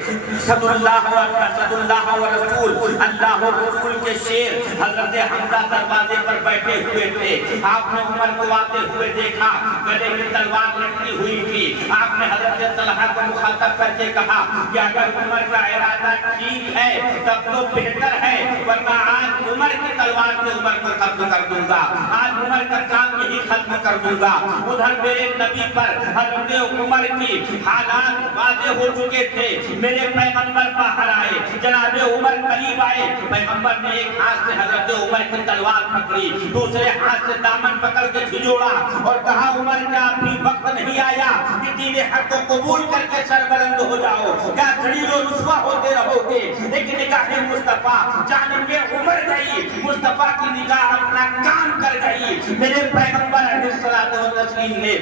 صد اللہ و رسول، اللہ و رسول کے شیر حضرت حمزہ دروازے پر بیٹھے ہوئے تھے۔ آپ نے عمر کو آتے ہوئے دیکھا، گلے میں تلوار لٹکی ہوئی تھی۔ آپ نے حضرت طلحہ کو مخاطب کر کے کہا کہ اگر عمر کا ارادہ ٹھیک ہے تب تو بہتر ہے، ورنہ آج عمر کی تلوار سے عمر کو ختم کر دوں گا، آج عمر کا کام یہی ختم کر دوں گا۔ ادھر میرے نبی پر حضرت عمر کی حالات واضح ہو چکے تھے۔ میرے پیغمبر باہر آئے، جناب عمر قریب آئے، پیغمبر نے ایک ہاتھ سے حضرت عمر کی تلوار پکڑی، دوسرے ہاتھ سے دامن پکڑ کے جھجوڑا اور کہا عمر کیا ابھی وقت نہیں آیا کہ دین حق کو قبول کر کے سربلند ہو جاؤ؟ کیا ذلیل و رسوا ہوتے رہو گے؟ ایک نگاہ مصطفیٰ جانب عمر گئی، مصطفیٰ کی نگاہ اپنا کام کر گئی۔ میرے پیغمبر علیہ الصلوۃ والتسلیم نے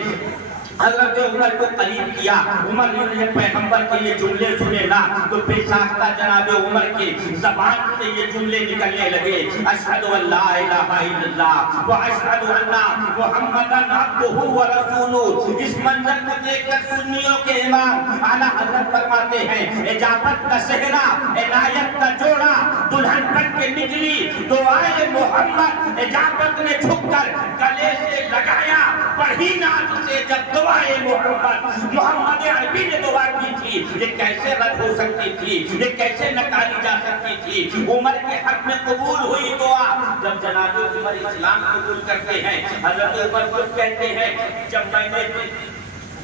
حضرت عمر کو قریب کیا۔ عمر نے پیغمبر کے یہ جملے سنے نا تو بے ساختہ جناب عمر کی زبان سے یہ جملے نکلنے لگے، اشہد ان لا الہ الا اللہ واشہد ان محمدا عبدہ ورسولہ۔ اس منظر کو دیکھ کر سنیوں کے امام اعلیٰ حضرت فرماتے ہیں اجابت کا صحرا، عنایت کا جوڑا، دلہن بن کے نکلی دعائے محمد۔ اجابت نے جھک کر گلے سے لگایا پڑھی نعت سے جب دعائے محمد، محمد عربی نے دعا کی تھی، یہ کیسے رد ہو سکتی تھی، یہ کیسے نکالی جا سکتی تھی؟ عمر کے حق میں قبول ہوئی دعا۔ جب جناب عمر اسلام قبول کرتے ہیں، حضرت عمر خود کہتے ہیں جب میں نے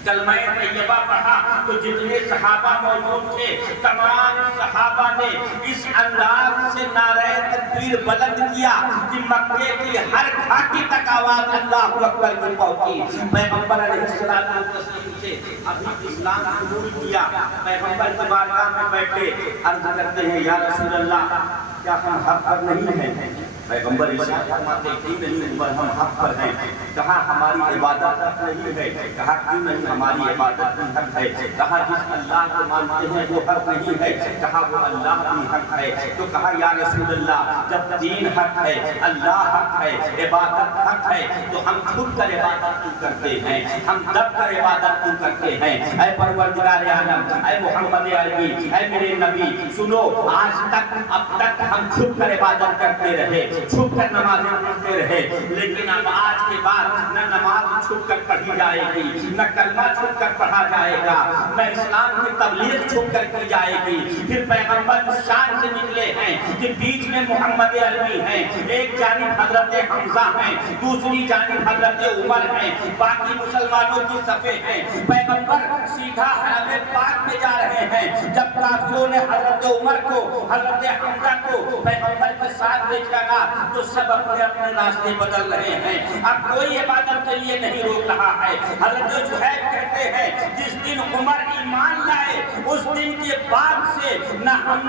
کلمہ طیبہ پڑھا تو جتنے صحابہ موجود تھے تمام صحابہ نے اس انداز سے نعرہ تکبیر بلند کیا کہ مکے کی ہر گھاٹی تک آواز اللہ اکبر کی پہنچی۔ پیغمبر علیہ السلام سے ابھی اسلام قبول کیا، پیغمبر کی بارگاہ میں بیٹھے عرض کرتے ہیں یا رسول اللہ کیا ہم حق پر نہیں ہیں؟ پیغمبر ارشاد فرماتے ہیں نہیں عمر ہم حق پر ہیں۔ کہا ہماری عبادت حق نہیں ہے؟ کہا کیوں نہیں ہماری عبادت بھی حق ہے؟ کہا جس اللہ کو مانتے ہیں وہ حق نہیں ہے؟ کہا وہ اللہ بھی حق ہے۔ تو کہا یا رسول اللہ جب دین حق ہے، اللہ حق ہے، عبادت حق ہے تو ہم چھپ کر عبادت کیوں کرتے ہیں؟ ہم دب کر عبادت کیوں کرتے ہیں؟ اے پروردگار عالم، اے محمد عربی، اے میرے نبی سنو، آج تک اب تک ہم چھپ کر عبادت کرتے رہے، چھپ کر نمازیں پڑھتے رہے، لیکن اب آج کے بعد نہ نماز چھپ کر پڑھی جائے گی، نہ کلمہ چھپ کر پڑھا جائے گا، نہ اسلام کی تبلیغ چھپ کر کی جائے گی۔ پھر پیغمبر شان سے نکلے ہیں کہ بیچ میں محمد عربی ہیں، ایک جانب حضرت حمزہ ہیں، دوسری جانب حضرت عمر ہیں، باقی مسلمانوں کی صفیں ہیں۔ پیغمبر سیدھا حرم پاک میں جا رہے ہیں، جب کافروں نے حضرت عمر کو، حضرت حمزہ کو پیغمبر کے ساتھ دیکھا نا تو سب اپنے اپنے راستے بدل رہے ہیں، اب کوئی عبادت کے لیے نہیں روک رہا ہے۔ حضرت صہیب کہتے ہیں جس دن عمر ایمان لائے اس دن کے بعد سے نہ ہم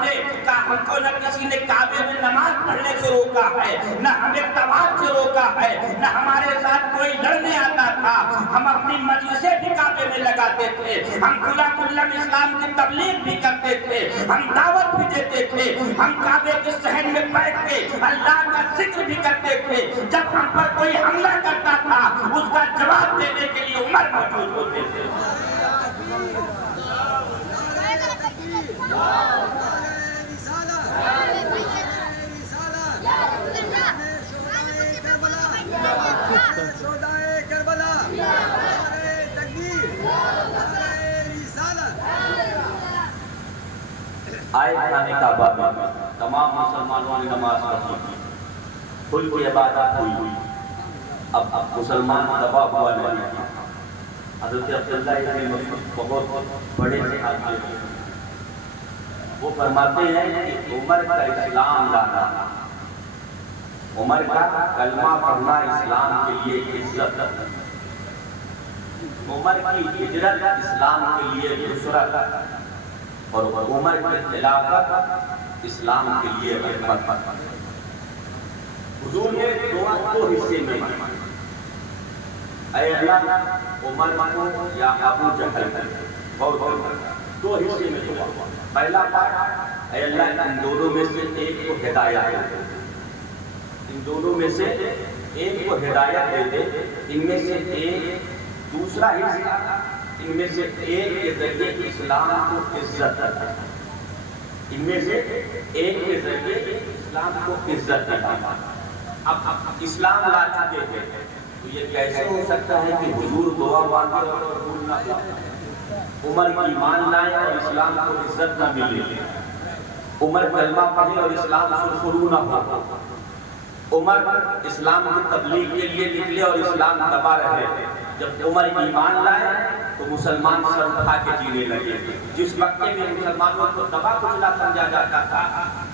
کو نہ کسی نے کعبے میں نماز پڑھنے سے روکا ہے، نہ ہمیں طواف سے روکا ہے، نہ ہمارے ساتھ کوئی لڑنے آتا تھا۔ ہم اپنی مجلسیں بھی کعبے میں لگاتے تھے، ہم کھلا کھلا اسلام کی تبلیغ بھی کرتے تھے، ہم دعوت بھی دیتے تھے، ہم کعبے کے صحن میں بیٹھ کے اللہ کا ذکر بھی کرتے تھے۔ جب ہم پر کوئی حملہ کرتا تھا اس کا جواب دینے کے لیے عمر موجود ہوتے تھے۔ آئے خانے کعبہ میں تمام مسلمانوں نے نماز پڑھی، کھل کی عبادت ہوئی۔ اب مسلمان دبا ہوا نہیں۔ حضرت عبداللہ ابن مسعود بہت بڑے صحابی ہیں، وہ فرماتے ہیں کہ عمر کا اسلام لانا، عمر کا کلمہ پڑھنا اسلام کے لیے عزت، عمر کی ہجرت اسلام کے لیے نصرت، اور عمر کی خلافت اسلام کے لیے رحمت۔ حضور نے دو حصے میں اے اللہ عمر کو یا ابو جہل کو، دو حصے میں دعا۔ پہلا پارٹ اے اللہ ان دونوں میں سے ایک کو ہدایت دے، ان دونوں میں سے ایک کو ہدایت دے دے، ان میں سے ایک دوسرا حصہ ان میں سے ایک کے ذریعے اسلام کو عزت ان میں سے ایک کے ذریعے اسلام کو عزت دینا. اب اسلام لا چکے تھے تو یہ کیسے ہو سکتا ہے کہ حضور دعا مانگے اور قبول نہ ہو؟ عمر کی ایمان لائے اور اسلام کو عزت نہ ملے. عمر کلمہ پڑھے اور اسلام سرخرو نہ ہو. عمر اسلام کی تبلیغ کے لیے نکلے اور اسلام دبا رہے. جب عمر ایمان لائے تو مسلمان سر اٹھا کے جینے لگے. جس مکے میں مسلمانوں کو دبا کچلا سمجھا جاتا تھا،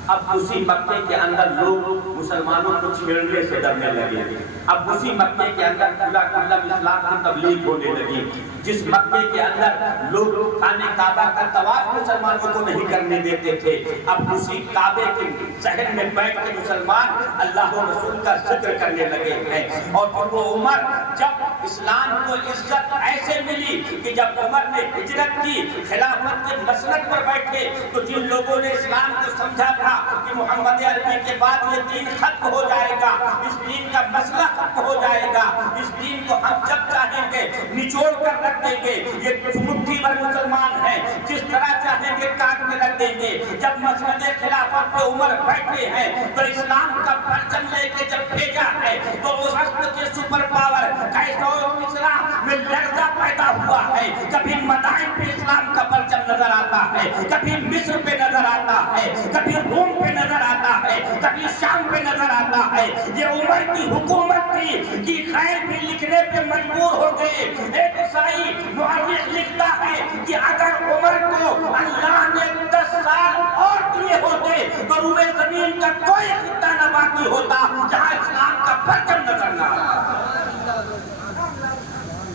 اب اسی مکے کے اندر لوگ مسلمانوں کو چھیڑنے سے ڈرنے لگے. اب اسی مکے کے اندر کھلا کھلا اسلام کی تبلیغ ہونے لگی. جس مکے کے اندر لوگ خانہ کعبہ کا طواف مسلمانوں کو نہیں کرنے دیتے تھے، اب اسی کعبے کے شہر میں بیٹھ کے مسلمان اللہ و رسول کا ذکر کرنے لگے ہیں. اور پھر وہ عمر جب اسلام کو عزت ایسے ملی کہ جب عمر نے ہجرت کی، خلافت کے مسلک پر بیٹھے، تو جن لوگوں نے اسلام کو سمجھا تھا کہ محمد عربی کے بعد یہ دین ختم ہو جائے گا، اس دین کا مسئلہ ختم ہو جائے گا، اس دین کو ہم جب چاہیں گے نچوڑ کر رکھ دیں گے، یہ مٹھی بھر مسلمان ہیں، جس طرح چاہیں گے کاٹ میں رکھ دیں گے. جب مسند خلافت پہ عمر بیٹھے ہیں تو اسلام کا پرچم لے کے جب بھیجا ہے تو اس وقت کے سپر پاور کیسو اسلام میں لرزہ پیدا ہوا ہے. کبھی مدائن پہ اسلام کا پرچم نظر آتا ہے، کبھی مصر پہ نظر آتا ہے، کبھی روم پہ نظر آتا ہے، کبھی شام پہ نظر آتا ہے. یہ عمر کی حکومت تھی کہ خیر بھی لکھنے پہ مجبور ہو گئے. ایک عیسائی مورخ لکھتا ہے کہ اگر عمر کو اللہ نے 10 سال اور دیے ہوتے تو روئے زمین کا کوئی خطہ نہ باقی ہوتا جہاں اسلام کا پرچم نظر نہ آتا.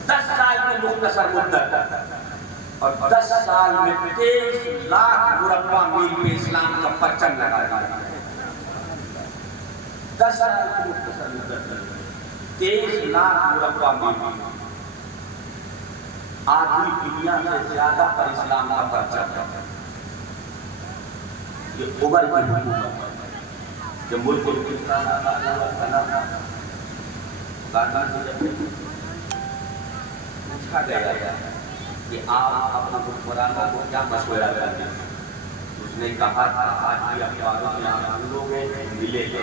10 سال کی مختصر مدت اور 10 سال میں 23 لاکھ مربع میل پہ اسلام کا پرچم لگایا. 10 سال کی مختصر مدت 23 لاکھ مربع میل، آدھی دنیا سے زیادہ پر اسلام کا پرچم. یہ عمر کی حکومت جب ملک ہندوستان آزاد ہوا تھا نا، گاندھی سے جب پوچھا گیا کہ آپ اپنا حکمرانوں کو کیا مشورہ کرتے ہیں، اس نے کہا تھا آج بھی اخباروں میں آپ لوگ ملے گے.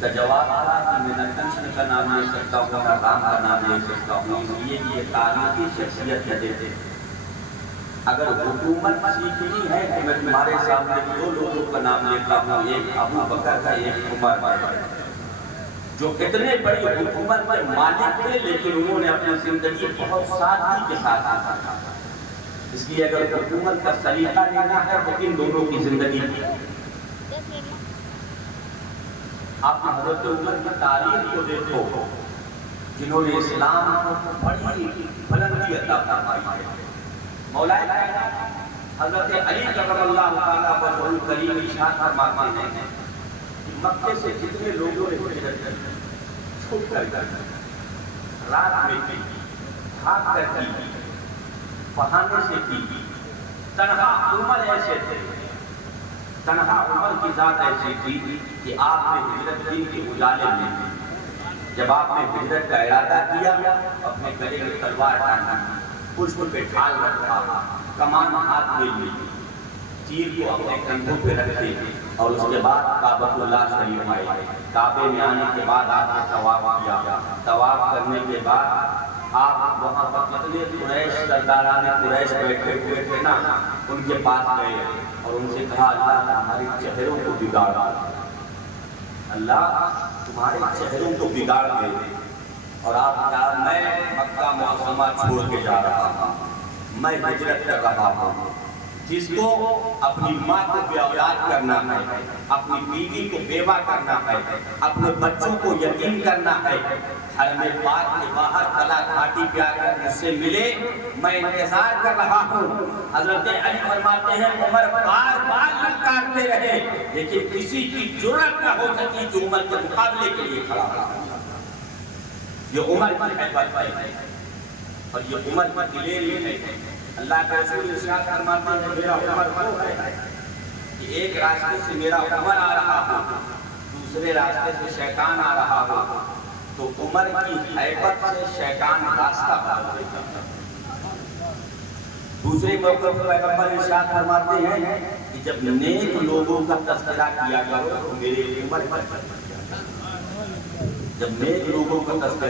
کا جواب تھا کہ میں نہ کرشن کا نام لے سکتا ہوں نہ رام کا نام لے سکتا ہوں، اس لیے کہ یہ تاریخی شخصیت ہے. دیتے اگر حکومت سیکھنی ہے کہ میں تمہارے سامنے 2 لوگوں کا نام لیتا ہوں، ایک ابو بکر کا، ایک عمر کا، جو اتنے بڑی حکومت کے مالک تھے لیکن انہوں نے اپنی زندگی بہت سادگی کے ساتھ گزاری. اس لیے اگر حکومت کا سلیقہ لینا ہے تو ان دونوں کی زندگی کی. آپ حضرت عمر کی تاریخ کو دیکھو، جنہوں نے اسلام کو بڑی بلندی عطا فرمائی ہے. مولا حضرت علی کرم اللہ تعالیٰ وجہ الکریم ارشاد فرماتے ہیں کہ مکے سے جتنے لوگوں نے ہجرت کی، چھپ کر رات میں کی، بھاگ کر کی، بہانے سے کی، تنہا عمر ایسے تھے، تنہا عمر کی ذات ایسی تھی کہ آپ نے ہجرت دین کے اجالے میں، جب آپ نے ہجرت کا ارادہ کیا، اپنے گلے میں تلوار ٹانگی، پشت پہ ڈھال رکھا، کمان ہاتھ میں لی، تیر کو اپنے کندھوں پہ رکھے اور اس کے بعد کعبۃ اللہ شریف آئے. کعبے میں آنے کے بعد آپ نے طواف کیا. طواف کرنے کے بعد آپ وہاں پر کتنے قریش سرداران قریش بیٹھے ہوئے تھے نا، ان کے پاس گئے اور ان سے کہا اللہ ہمارے چہروں کو بگاڑ، اللہ تمہارے چہروں کو بگاڑ دے. اور آپ کہا میں مکہ معظمہ چھوڑ کے جا رہا ہوں، میں ہجرت کر رہا ہوں. جس کو اپنی ماں کو بے اولاد کرنا ہے، اپنی بیوی کو بیوہ کرنا ہے، اپنے بچوں کو یتیم کرنا ہے، حرم پاک کے باہر کلا گھاٹی پہ آ کر مجھ سے ملے، میں انتظار کر رہا ہوں. حضرت علی فرماتے ہیں عمر بار بار للکارتے رہے لیکن کسی کی جرأت نہ ہو سکی جو عمر کے مقابلے کے لیے کھڑا رہا. یہ عمر کی حیبت ہے اور یہ عمر کی دلیری ہے. اللہ کے رسول ارشاد فرماتے ہیں میرا عمر وہ ہے کہ ایک راستے سے میرا عمر آ رہا ہو، دوسرے راستے سے شیطان آ رہا ہو، تو عمر کی حیبت سے شیطان راستہ بدل دیتا ہے. دوسرے موقع پر پیغمبر ارشاد فرماتے ہیں کہ جب نیک لوگوں کا تذکرہ کیا کرو تو میرے اوپر جب نیک لوگوں کا تذکرہ